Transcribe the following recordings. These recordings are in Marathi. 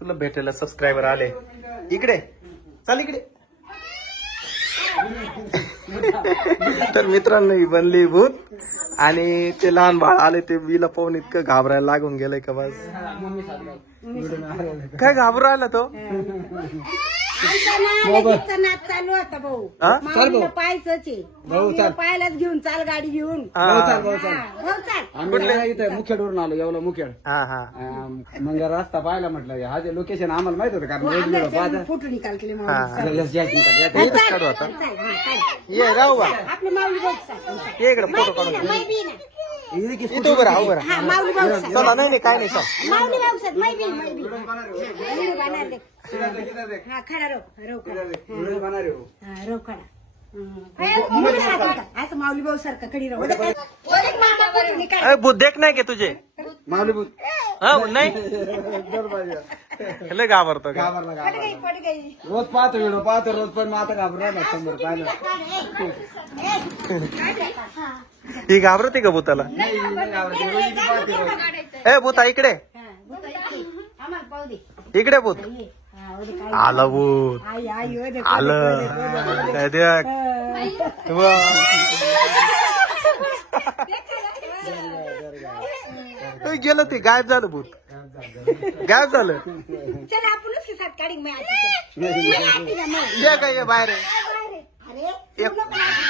तुला भेटायला सबस्क्रायबर आले. इकडे चल इकडे. तर मित्रांनो ही बनली भूत आणि ते लहान बाळ आले ते बिला पाहून इतकं घाबरायला लागून गेलंय का बस. काय घाबरू राहिला तो. चालू होता भाऊ पाहायचं पाहायलाच घेऊन चाल गाडी घेऊन इथे मुखेडवरून आलो एवढं मुखेड. मग रस्ता पाहायला म्हटलं हा जे लोकेशन आम्हाला माहित होतं कारण फोटो निकाल केले ये राहू बा ये इकडे फोटो काढून इथं उभं राहा उभं राहा. चला नाही काय नाही सर असं माऊली भाऊ सारखं कडी भूत देख नाही के तुझे माऊली भूत नाही लय घाबरतो का. रोज पाहतो व्हिडिओ पाहतो रोज पण आता घाबरला समोर पाहिलं. ही घाबरते का भूताला. ए भूता इकडे इकडे भूत आलं भूत आलं काय देख गेलं ते गायब झालं भूत गायब झालं. ये काय बाहेर एक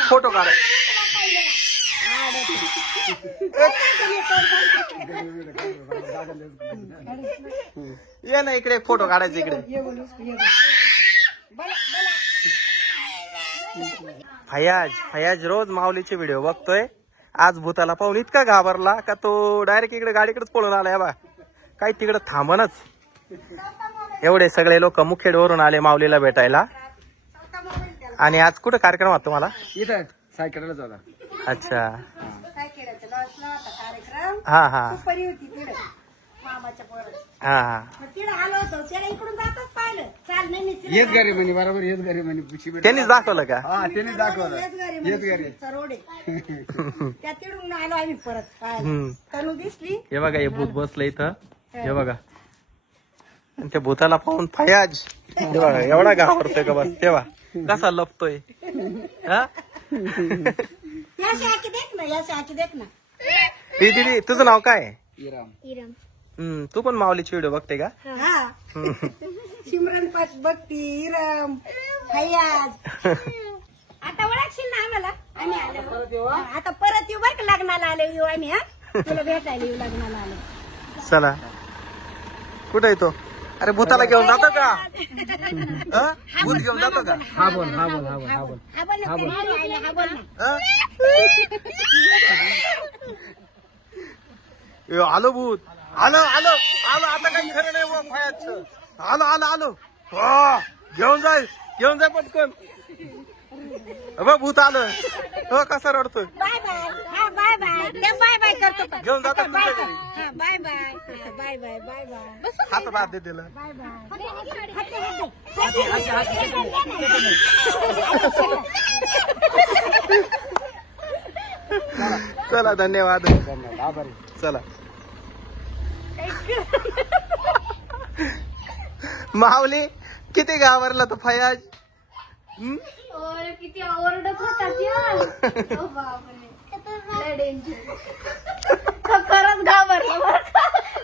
फोटो काढ. ये ना इकडे फोटो काढायचा इकडे. फयाज रोज माऊलीचे व्हिडिओ बघतोय. आज भूताला पाहून इतका घाबरला का तो डायरेक्ट इकडे गाडीकडेच पळून आलाय बा. काही तिकडे थांबनच. एवढे सगळे लोक मुखेडवरून आले माऊलीला भेटायला. आणि आज कुठं कार्यक्रम होता तुम्हाला. इथं सायकलच होता. अच्छा कार्यक्रम हा हा हा हा आलो होतो त्याला इकडून जातच पाहिलं चाल नाही येत घरी म्हणे बरोबर येत घरी म्हणे त्यांनीच दाखवलं का. हा त्यांनीच दाखवलं येत घरी रोड त्या तिकडून आलो आम्ही परत तनु दिसली. हे बघा हे भूत बसलं इथं. हे बघा आणि त्या भूताला पाहून फयाज हे बघा एवढा घाबरतोय का बस. तेव्हा कसा लपतोय. देख ना दीदी तुझं नाव काय. इराम. तू पण माऊलीची व्हिडिओ बघते का. सिमरन पाच बघती इरम फयाज आता ओळखशील ना आम्हाला. आम्ही आलो आता परत येऊ बरं का लग्नाला आले येऊ आम्ही. तुला भेटायला येऊ लग्नाला आलो. चला कुठे येतो. अरे भूताला घेऊन जातो का. भूत घेऊन जातो का. हा बोल हा बोल हा बोल हा बोल हा बोल आलो भूत आलो आलो आलो. आता काही खरं नाही फयाजचं. आलो आलो आलो घेऊन जाय पटकन. भूत आलं हो कसा रडतोय. Bye bye bye bye bye bye करतो घेऊन जातो bye bye bye bye bye bye bye हात हात दे तिला. बाय बाय चला धन्यवाद. चला माऊली किती घाबरला तो फयाज. किती ओरडत होता. खरंच घाबरला.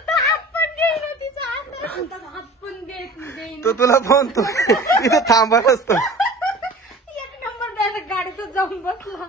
हात पण घेईन तिचा हात पण देईन. तो तुला फोन तू इथे थांबा नसतो. एक नंबर गाडीतच जाऊन बसला.